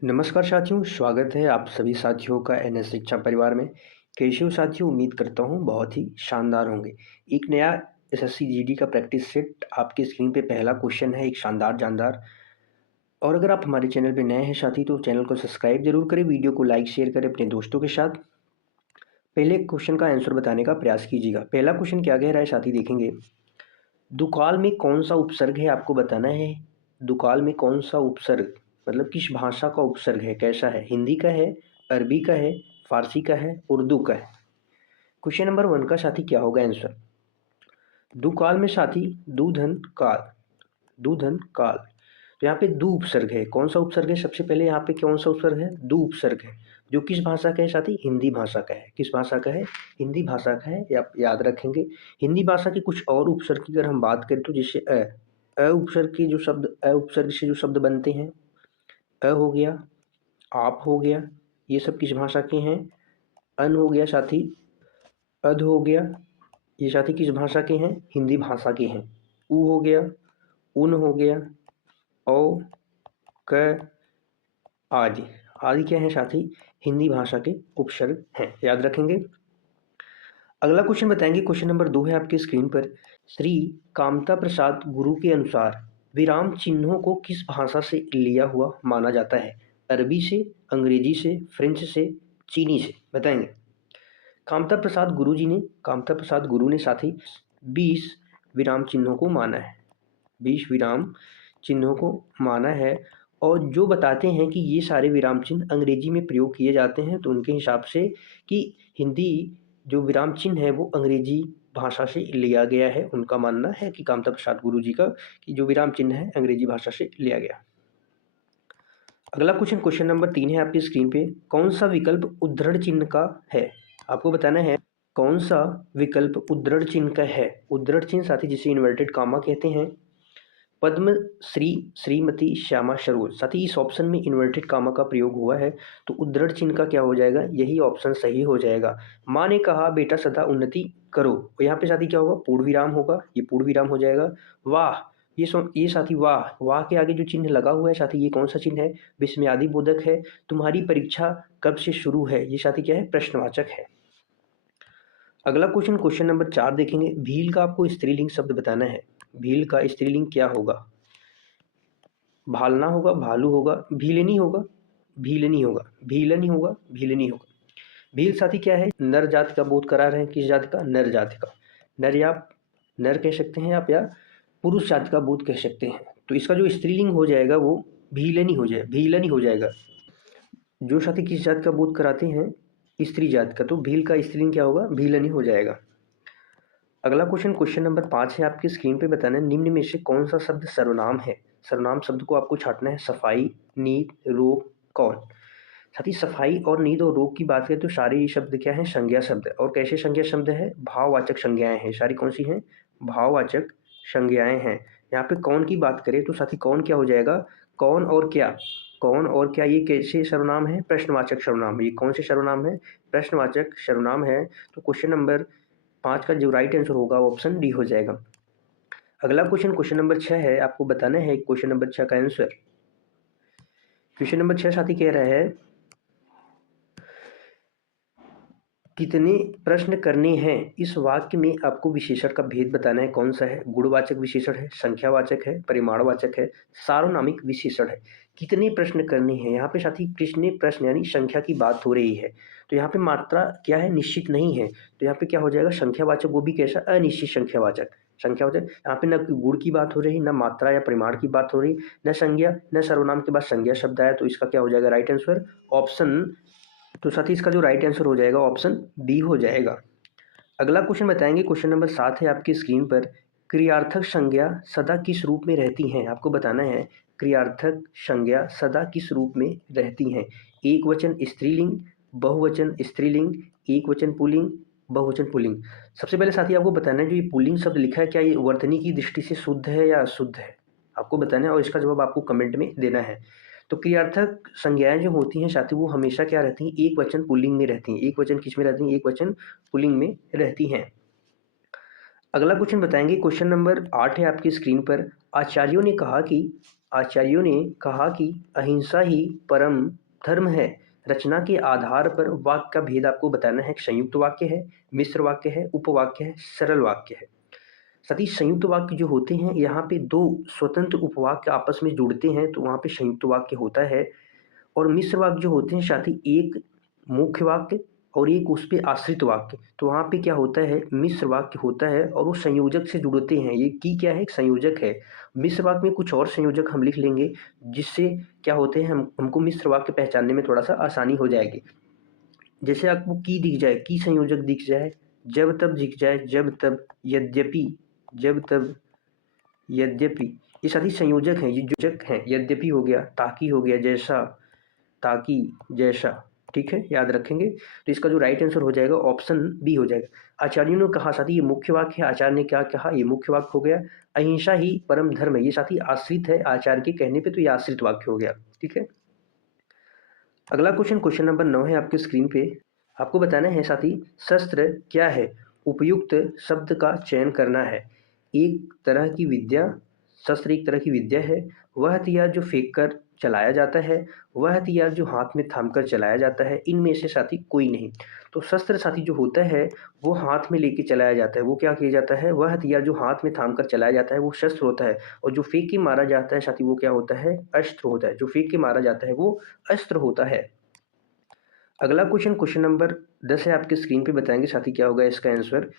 नमस्कार साथियों, स्वागत है आप सभी साथियों का एनएस शिक्षा परिवार में। कैसे हो साथियों? उम्मीद करता हूँ बहुत ही शानदार होंगे। एक नया एसएससी जीडी का प्रैक्टिस सेट आपकी स्क्रीन पे पहला क्वेश्चन है, एक शानदार जानदार। और अगर आप हमारे चैनल पे नए हैं साथी तो चैनल को सब्सक्राइब जरूर करें, वीडियो को लाइक शेयर करें अपने दोस्तों के साथ। पहले क्वेश्चन का आंसर बताने का प्रयास कीजिएगा। पहला क्वेश्चन क्या कह रहा है साथी, देखेंगे। दुकाल में कौन सा उपसर्ग है, आपको बताना है। दुकाल में कौन सा उपसर्ग, मतलब किस भाषा का उपसर्ग है, कैसा है, हिंदी का है, अरबी का है, फारसी का है, उर्दू का है। क्वेश्चन नंबर 1 का साथी क्या होगा आंसर? दुकाल में साथी दूधन काल, दूधन काल। तो यहाँ पे दू उपसर्ग है। कौन सा उपसर्ग है? सबसे पहले यहाँ पे कौन सा उपसर्ग है? दू उपसर्ग है, जो किस भाषा का है साथी? हिंदी भाषा का है। किस भाषा का है? हिंदी भाषा का है, आप याद रखेंगे। हिंदी भाषा के कुछ और उपसर्ग की अगर हम बात करें तो जैसे अ उपसर्ग के जो शब्द, अ उपसर्ग से जो शब्द बनते हैं, अ हो गया, आप हो गया, ये सब किस भाषा के हैं? अन हो गया साथी, अध हो गया, ये साथी किस भाषा के हैं? हिंदी भाषा के हैं। उ हो गया, उन हो गया, औ, क आदि। आदि क्या है साथी? हिंदी भाषा के उपसर्ग हैं, याद रखेंगे। अगला क्वेश्चन बताएंगे, क्वेश्चन नंबर 2 है आपकी स्क्रीन पर। श्री कामता प्रसाद गुरु के अनुसार विराम चिन्हों को किस भाषा से लिया हुआ माना जाता है? अरबी से, अंग्रेजी से, फ्रेंच से, चीनी से, बताएंगे। कामता प्रसाद गुरु ने साथी 20 विराम चिन्हों को माना है। 20 विराम चिन्हों को माना है, और जो बताते हैं कि ये सारे विराम चिन्ह अंग्रेजी में प्रयोग किए जाते हैं, तो उनके हिसाब से कि हिंदी जो विराम चिन्ह है वो अंग्रेजी भाषा से लिया गया है। उनका मानना है कि कामता प्रसाद गुरु जी का कि जो विराम चिन्ह है अंग्रेजी भाषा से लिया गया। अगला क्वेश्चन, क्वेश्चन नंबर 3 है आपकी स्क्रीन पे। कौन सा विकल्प उद्धरण चिन्ह का है? आपको बताना है कौन सा विकल्प उद्धरण चिन्ह का है। उद्धरण चिन्ह साथी जिसे इन्वर्टेड कामा कहते हैं। पद्म श्री, श्रीमती, श्यामा, सरोज। साथी इस ऑप्शन में इन्वर्टेड कामा का प्रयोग हुआ है, तो उद्धरण चिन्ह का क्या हो जाएगा? यही ऑप्शन सही हो जाएगा। माँ ने कहा बेटा सदा उन्नति करो, और यहाँ पे साथी क्या होगा? पूर्ण विराम होगा, ये पूर्ण विराम हो जाएगा। वाह, ये साथी वाह, वाह के आगे जो चिन्ह लगा हुआ है साथी, ये कौन सा चिन्ह है? विस्मयादि बोधक है। तुम्हारी परीक्षा कब से शुरू है, ये साथी क्या है? प्रश्नवाचक है। अगला क्वेश्चन, क्वेश्चन नंबर 4 देखेंगे। भील का आपको स्त्रीलिंग शब्द बताना है। भील का स्त्रीलिंग क्या होगा? भालना होगा, भालू होगा, भीलनी होगा, भीलनी होगा, भीलनी होगा, भीलनी होगा। भील साथी क्या है? नर जाति का बोध करा रहे हैं। किस जाति का? नर जाति का। नर या नर कह सकते हैं आप, या पुरुष जाति का बोध कह सकते हैं। तो इसका जो स्त्रीलिंग हो जाएगा वो भीलनी हो जाए, भीलनी हो जाएगा। जो साथी किस जाति का बोध कराते हैं? स्त्री जाति का, तो भील का स्त्रीलिंग क्या होगा? भीलनी हो जाएगा। अगला क्वेश्चन, क्वेश्चन नंबर 5 है आपकी स्क्रीन पे। बताना है निम्न में से कौन सा शब्द सर्वनाम है? सर्वनाम शब्द को आपको छांटना है। सफाई, नींद, रोग, कौन। साथ ही सफाई और नींद और रोग की बात करें तो सारे ये शब्द क्या है? संज्ञा शब्द है। और कैसे संज्ञा शब्द है? भाववाचक संज्ञाएं हैं सारी। कौन सी हैं? भाववाचक संज्ञाएं हैं। यहाँ पे कौन की बात करें तो साथी कौन क्या हो जाएगा? कौन और क्या। कौन और क्या ये कैसे सर्वनाम है? प्रश्नवाचक सर्वनाम। ये कौन से सर्वनाम है? प्रश्नवाचक सर्वनाम है। तो क्वेश्चन नंबर 5 का जो राइट आंसर होगा वो ऑप्शन डी हो जाएगा। अगला क्वेश्चन, क्वेश्चन नंबर 6 है, आपको बताना है क्वेश्चन नंबर 6 का आंसर। क्वेश्चन नंबर 6 साथी कह रहा है कितने प्रश्न करने हैं? इस वाक्य में आपको विशेषण का भेद बताना है। कौन सा है? गुणवाचक विशेषण है, संख्यावाचक है, परिमाणवाचक है, सार्वनामिक विशेषण है। कितने प्रश्न करने हैं, यहाँ पे साथी कितने प्रश्न यानी संख्या की बात हो रही है। तो यहाँ पे मात्रा क्या है? निश्चित नहीं है। तो यहाँ पे क्या हो जाएगा? संख्यावाचक, वो भी कैसा? अनिश्चित संख्यावाचक। संख्यावाचक यहाँ पे न गुण की बात हो रही, न मात्रा या परिमाण की बात हो रही, न संज्ञा, न सर्वनाम के बाद संज्ञा शब्द आया। तो इसका क्या हो जाएगा राइट आंसर? ऑप्शन। तो साथ ही इसका जो राइट आंसर हो जाएगा ऑप्शन डी हो जाएगा। अगला क्वेश्चन बताएंगे, क्वेश्चन नंबर 7 है आपकी स्क्रीन पर। क्रियार्थक संज्ञा सदा किस रूप में रहती हैं? आपको बताना है क्रियार्थक संज्ञा सदा किस रूप में रहती हैं। एक वचन स्त्रीलिंग, बहुवचन स्त्रीलिंग, एक वचन पुल्लिंग, बहुवचन पुल्लिंग। सबसे पहले साथी आपको बताना है जो ये पुल्लिंग शब्द लिखा है क्या ये वर्तनी की दृष्टि से शुद्ध है या अशुद्ध है? आपको बताना है और इसका जवाब आपको कमेंट में देना है। तो क्रियार्थक संज्ञाएं जो होती हैं साथी वो हमेशा क्या रहती हैं? एक वचन पुल्लिंग में रहती हैं। एक वचन किस में रहती हैं? एक वचन पुल्लिंग में रहती हैं। अगला क्वेश्चन बताएंगे, क्वेश्चन नंबर 8 है आपकी स्क्रीन पर। आचार्यों ने कहा कि आचार्यों ने कहा कि अहिंसा ही परम धर्म है। रचना के आधार पर वाक्य का भेद आपको बताना है। संयुक्त वाक्य है, मिश्र वाक्य है, उपवाक्य है, सरल वाक्य है। साथ ही संयुक्त वाक्य जो होते हैं, यहाँ पे दो स्वतंत्र उपवाक्य आपस में जुड़ते हैं तो वहाँ पे संयुक्त वाक्य होता है। और मिश्र वाक्य जो होते हैं साथ ही एक मुख्य वाक्य और एक उस पे आश्रित वाक्य, तो वहाँ पे क्या होता है, मिश्र वाक्य होता है और वो संयोजक से जुड़ते हैं। ये की क्या है, एक संयोजक है। मिश्र वाक्य में कुछ और संयोजक हम लिख लेंगे जिससे क्या होते हैं, हमको मिश्र वाक्य पहचानने में थोड़ा सा आसानी हो जाएगी। जैसे आपको की दिख जाए, की संयोजक दिख जाए, जब तब दिख जाए, जब तब, यद्यपि, जब तब, यद्यपि, ये सारी संयोजक हैं, ये योजक हैं। यद्यपि हो गया, ताकि हो गया, जैसा, ताकि, जैसा। ठीक है, याद रखेंगे। तो इसका जो राइट आंसर हो जाएगा ऑप्शन बी हो जाएगा। आचार्यों ने कहा, साथी ये मुख्य वाक्य है। आचार्य ने क्या कहा, ये मुख्य वाक्य हो गया। अहिंसा ही परम धर्म है, ये साथी आश्रित है आचार्य के कहने पे, तो ये आश्रित वाक्य हो गया। ठीक है, अगला क्वेश्चन नंबर 9 है आपके स्क्रीन पे। आपको बताना है साथी, शस्त्र क्या है। उपयुक्त शब्द का चयन करना है। एक तरह की विद्या, शस्त्र एक तरह की विद्या है। वह हथियार जो फेंक कर चलाया जाता है, वह हथियार जो हाथ में थाम कर चलाया जाता है, इनमें से साथी कोई नहीं। तो शस्त्र साथी जो होता है वो हाथ में लेके चलाया जाता है, वो क्या किया जाता है, वह हथियार जो हाथ में थाम कर चलाया जाता है वो शस्त्र होता है। और जो फेंक के मारा जाता है साथी वो क्या होता है, अस्त्र होता है। जो फेंक के मारा जाता है वो अस्त्र होता है। अगला क्वेश्चन नंबर 10 है आपके स्क्रीन पे। बताएंगे साथी क्या होगा इसका आंसर।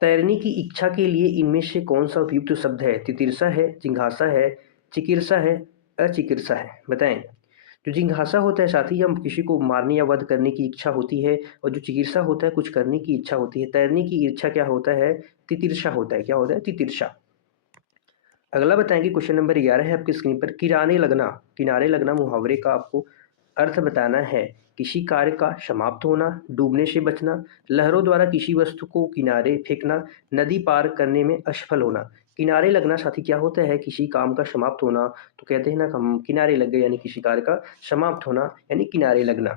तैरने की इच्छा के लिए इनमें से कौन सा उपयुक्त शब्द है। तितिरसा है, जिघांसा है, चिकित्सा है, अचिकित्सा है। बताएं। जो जिघांसा होता है साथी, हम किसी को मारने या वध करने की इच्छा होती है। और जो चिकित्सा होता है कुछ करने की इच्छा होती है। तैरने की इच्छा क्या होता है, तितिरसा होता है। क्या होता है, तितिरसा। अगला बताएंगे क्वेश्चन नंबर 11 है आपकी स्क्रीन पर। किनारे लगना, किनारे लगना मुहावरे का आपको अर्थ बताना है। किसी कार्य का समाप्त होना, डूबने से बचना, लहरों द्वारा किसी वस्तु को किनारे फेंकना, नदी पार करने में असफल होना। किनारे लगना साथी क्या होता है, किसी काम का समाप्त होना। तो कहते हैं ना, हम किनारे लग गए, यानी किसी कार्य का समाप्त होना यानी किनारे लगना।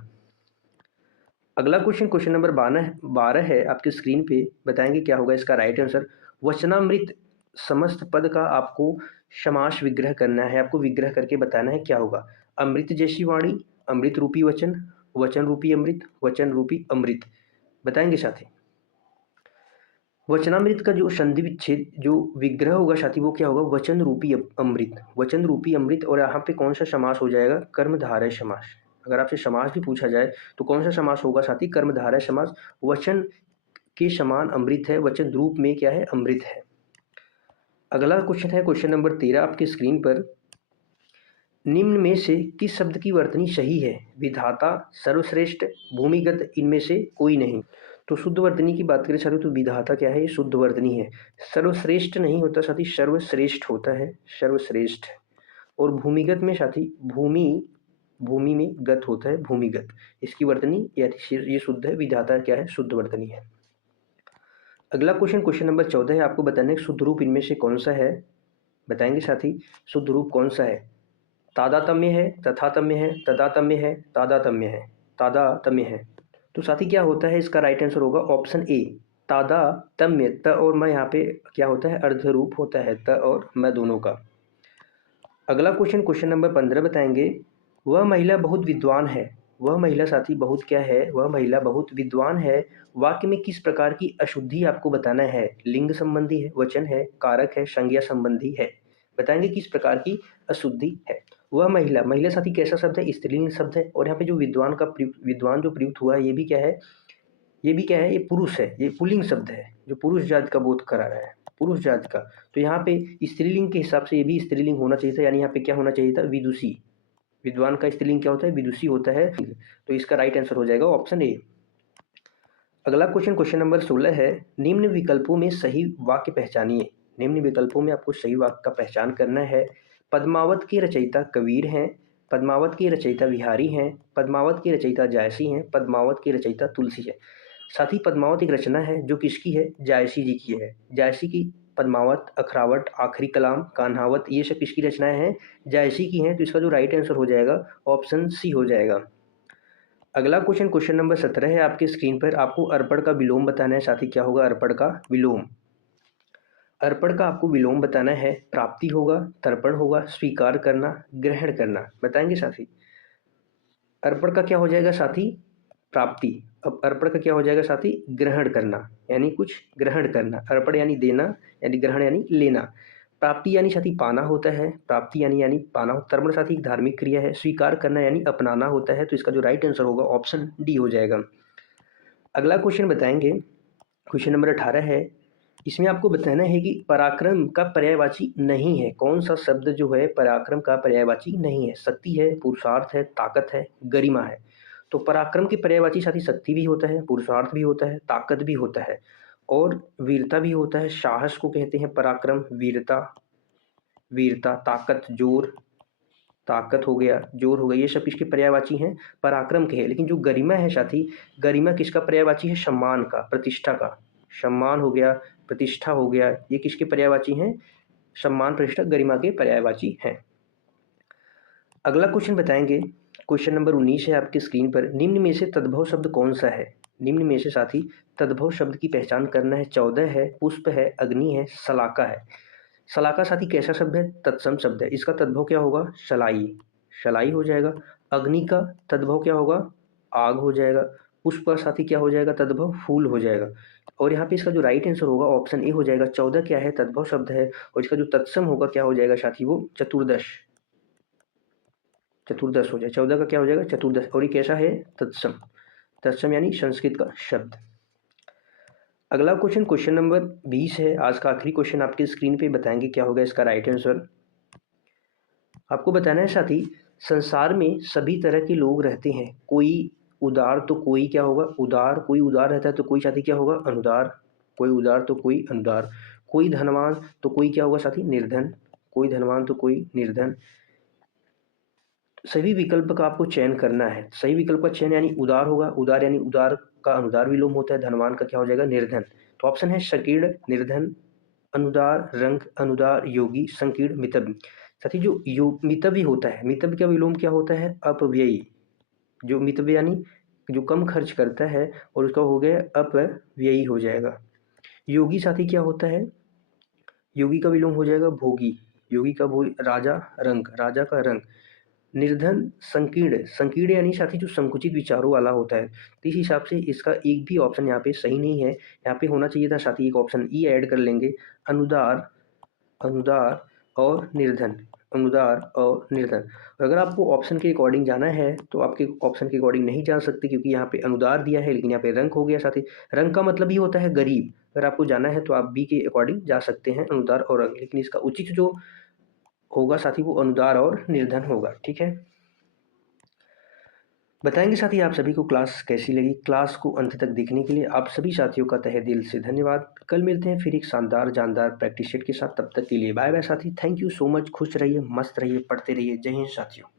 अगला क्वेश्चन नंबर 12 है आपकी स्क्रीन पे। बताएंगे क्या होगा इसका राइट आंसर। वचनामृत समस्त पद का आपको समास विग्रह करना है। आपको विग्रह करके बताना है क्या होगा। अमृत जैसी वाणी, अमृत रूपी वचन, वचन रूपी अमृत, वचन रूपी अमृत। बताएंगे साथी। वचनामृत का जो संधि विच्छेद जो विग्रह होगा साथी वो क्या होगा, वचन रूपी अमृत, वचन रूपी अमृत। और यहाँ पे कौन सा समास हो जाएगा, कर्मधारय समास। अगर आपसे समास भी पूछा जाए तो कौन सा समास होगा साथी, कर्मधारय समास। वचन के समान अमृत है, वचन रूप में क्या है, अमृत है। अगला क्वेश्चन है क्वेश्चन नंबर 13 आपके स्क्रीन पर। निम्न में से किस शब्द की वर्तनी सही है। विधाता, सर्वश्रेष्ठ, भूमिगत, इनमें से कोई नहीं। तो शुद्ध वर्तनी की बात करें साथी तो विधाता क्या है, ये शुद्ध वर्तनी है। सर्वश्रेष्ठ नहीं होता साथी, सर्वश्रेष्ठ होता है, सर्वश्रेष्ठ। और भूमिगत में साथी भूमि, भूमि में गत होता है, भूमिगत। इसकी वर्तनी ये शुद्ध है, विधाता क्या है, शुद्ध वर्तनी है। अगला क्वेश्चन नंबर 14 है। आपको बताना है शुद्ध रूप इनमें से कौन सा है। बताएंगे साथी शुद्ध रूप कौन सा है। तादात्म्य है, तथात्म्य है, तदात्म्य है, तादात्म्य है, तादात्म्य है। तो साथी क्या होता है, इसका राइट आंसर होगा ऑप्शन ए, तादात्म्य। त और म यहाँ पे क्या होता है, अर्ध रूप होता है, त और म दोनों का। अगला क्वेश्चन नंबर 15 बताएंगे। वह महिला बहुत विद्वान है। वह महिला साथी बहुत क्या है, वह महिला बहुत विद्वान है। वाक्य में किस प्रकार की अशुद्धि आपको बताना है। लिंग संबंधी है, वचन है, कारक है, संज्ञा संबंधी है। बताएंगे किस प्रकार की अशुद्धि है। वह महिला, महिला साथी कैसा शब्द है, स्त्रीलिंग शब्द है। और यहाँ पे जो विद्वान का विद्वान जो प्रयुक्त हुआ है ये भी क्या है, ये भी क्या है, ये पुरुष है, ये पुल्लिंग शब्द है जो पुरुष जाति का बोध करा रहा है, पुरुष जाति का। तो यहाँ पे स्त्रीलिंग के हिसाब से ये भी स्त्रीलिंग होना चाहिए था, यानी यहाँ पे क्या होना चाहिए था, विदुषी। विद्वान का स्त्रीलिंग क्या होता है, विदुषी होता है। तो इसका राइट आंसर हो जाएगा ऑप्शन ए। अगला क्वेश्चन नंबर 16 है। निम्न विकल्पों में सही वाक्य पहचानिए। निम्न विकल्पों में आपको सही वाक्य का पहचान करना है। पद्मावत के रचयिता कबीर हैं, पद्मावत के रचयिता बिहारी हैं, पद्मावत के रचयिता जायसी हैं, पद्मावत के रचयिता तुलसी है। साथ ही पद्मावत एक रचना है जो किसकी है, जायसी जी की है। जायसी की पद्मावत, अखरावट, आखिरी कलाम, कान्हावत, ये सब किसकी रचनाएं हैं, जायसी की हैं। तो इसका जो राइट आंसर हो जाएगा ऑप्शन सी हो जाएगा। अगला क्वेश्चन नंबर 17 है आपके स्क्रीन पर। आपको अर्पण का विलोम बताना है साथी, क्या होगा अर्पण का विलोम। अर्पण का आपको विलोम बताना है। प्राप्ति होगा, तर्पण होगा, स्वीकार करना, ग्रहण करना। बताएंगे साथी। अर्पण का क्या हो जाएगा साथी? प्राप्ति। अब अर्पण का क्या हो जाएगा साथी? ग्रहण करना, यानी कुछ ग्रहण करना। अर्पण यानी देना, यानी ग्रहण यानी लेना। प्राप्ति यानी साथी पाना होता है। प्राप्ति यानी पाना। तर्पण साथी एक धार्मिक क्रिया है। स्वीकार करना यानी अपनाना होता है। तो इसका जो राइट आंसर होगा ऑप्शन डी हो जाएगा। अगला क्वेश्चन बताएंगे, क्वेश्चन नंबर 18 है। इसमें आपको बताना है कि पराक्रम का पर्यायवाची नहीं है। कौन सा शब्द जो है पराक्रम का पर्यायवाची नहीं है? शक्ति है, पुरुषार्थ है, ताकत है, गरिमा है। तो पराक्रम की पर्यायवाची साथी शक्ति भी होता है, पुरुषार्थ भी होता है, ताकत भी होता है और वीरता भी होता है। साहस को कहते हैं पराक्रम। वीरता, वीरता, ताकत, जोर, ताकत हो गया, जोर हो गया, ये सब किसके पर्यायवाची हैं? पराक्रम के हैं। लेकिन जो गरिमा है साथी, गरिमा किसका पर्यायवाची है? सम्मान का, प्रतिष्ठा का। सम्मान हो गया, प्रतिष्ठा हो गया, ये किसके पर्यायवाची हैं? सम्मान, प्रतिष्ठा, गरिमा के पर्यायवाची हैं। अगला क्वेश्चन बताएंगे, क्वेश्चन नंबर 19 है आपकी स्क्रीन पर। निम्न में से तद्भव शब्द कौन सा है? निम्न में से साथी तद्भव शब्द की पहचान करना है। 14 है, पुष्प है, अग्नि है, शलाका है। शलाका साथी कैसा शब्द है? तत्सम शब्द है। इसका तद्भव क्या होगा? शलाई, शलाई हो जाएगा। अग्नि का तद्भव क्या होगा? आग हो जाएगा। पुष्प का साथी क्या हो जाएगा? तद्भव फूल हो जाएगा। और यहाँ पे इसका जो राइट आंसर होगा ऑप्शन ए हो जाएगा। 14 क्या है? तद्भव शब्द है। और इसका जो तत्सम होगा क्या हो जाएगा साथी? वो चतुर्दश, चतुर्दश हो जाए। 14 का क्या हो जाएगा? चतुर्दश। और ये कैसा है? तत्सम। तत्सम यानी संस्कृत का शब्द। अगला क्वेश्चन, क्वेश्चन नंबर 20 है। आज का आखिरी क्वेश्चन आपके स्क्रीन पे। बताएंगे क्या होगा इसका राइट आंसर। आपको बताना है साथी, संसार में सभी तरह के लोग रहते हैं। कोई उदार तो कोई क्या होगा? उदार। कोई उदार रहता है तो कोई साथी क्या होगा? अनुदार। कोई उदार तो कोई अनुदार। कोई धनवान तो कोई क्या होगा साथी? निर्धन। कोई धनवान तो कोई निर्धन। सही विकल्प का आपको चयन करना है। सही विकल्प का चयन यानी उदार होगा। उदार यानी उदार का अनुदार विलोम होता है। धनवान का क्या हो जाएगा? निर्धन। तो ऑप्शन है संकीर्ण, निर्धन, अनुदार, रंग, अनुदार, योगी, संकीर्ण, मितव्य। साथी जो मितव्य होता है, मितव्य का विलोम क्या होता है? अपव्ययी। जो मितव्य यानी जो कम खर्च करता है, और उसका हो गया अपव्ययी हो जाएगा। योगी साथी क्या होता है? योगी का विलोम हो जाएगा भोगी। योगी का भोगी। राजा, रंग, राजा का रंग। निर्धन, संकीर्ण। संकीर्ण यानी साथी जो संकुचित विचारों वाला होता है। तो इस हिसाब से इसका एक भी ऑप्शन यहाँ पे सही नहीं है। यहाँ पे होना चाहिए था साथी एक ऑप्शन ई ऐड कर लेंगे। अनुदार, अनुदार और निर्धन। अनुदार और निर्धन। और अगर आपको ऑप्शन के अकॉर्डिंग जाना है तो आपके ऑप्शन के अकॉर्डिंग नहीं जा सकते, क्योंकि यहाँ पे अनुदार दिया है लेकिन यहाँ पे रंग हो गया साथी। रंग का मतलब ही होता है गरीब। अगर आपको जाना है तो आप बी के अकॉर्डिंग जा सकते हैं, अनुदार और रंग। लेकिन इसका उचित जो होगा साथी वो अनुदार और निर्धन होगा। ठीक है। बताएंगे साथी आप सभी को क्लास कैसी लगी। क्लास को अंत तक देखने के लिए आप सभी साथियों का तहे दिल से धन्यवाद। कल मिलते हैं फिर एक शानदार जानदार प्रैक्टिस सेट के साथ। तब तक के लिए बाय बाय साथी। Thank you so much. खुश रहिए, मस्त रहिए, पढ़ते रहिए। जय हिंद साथियों।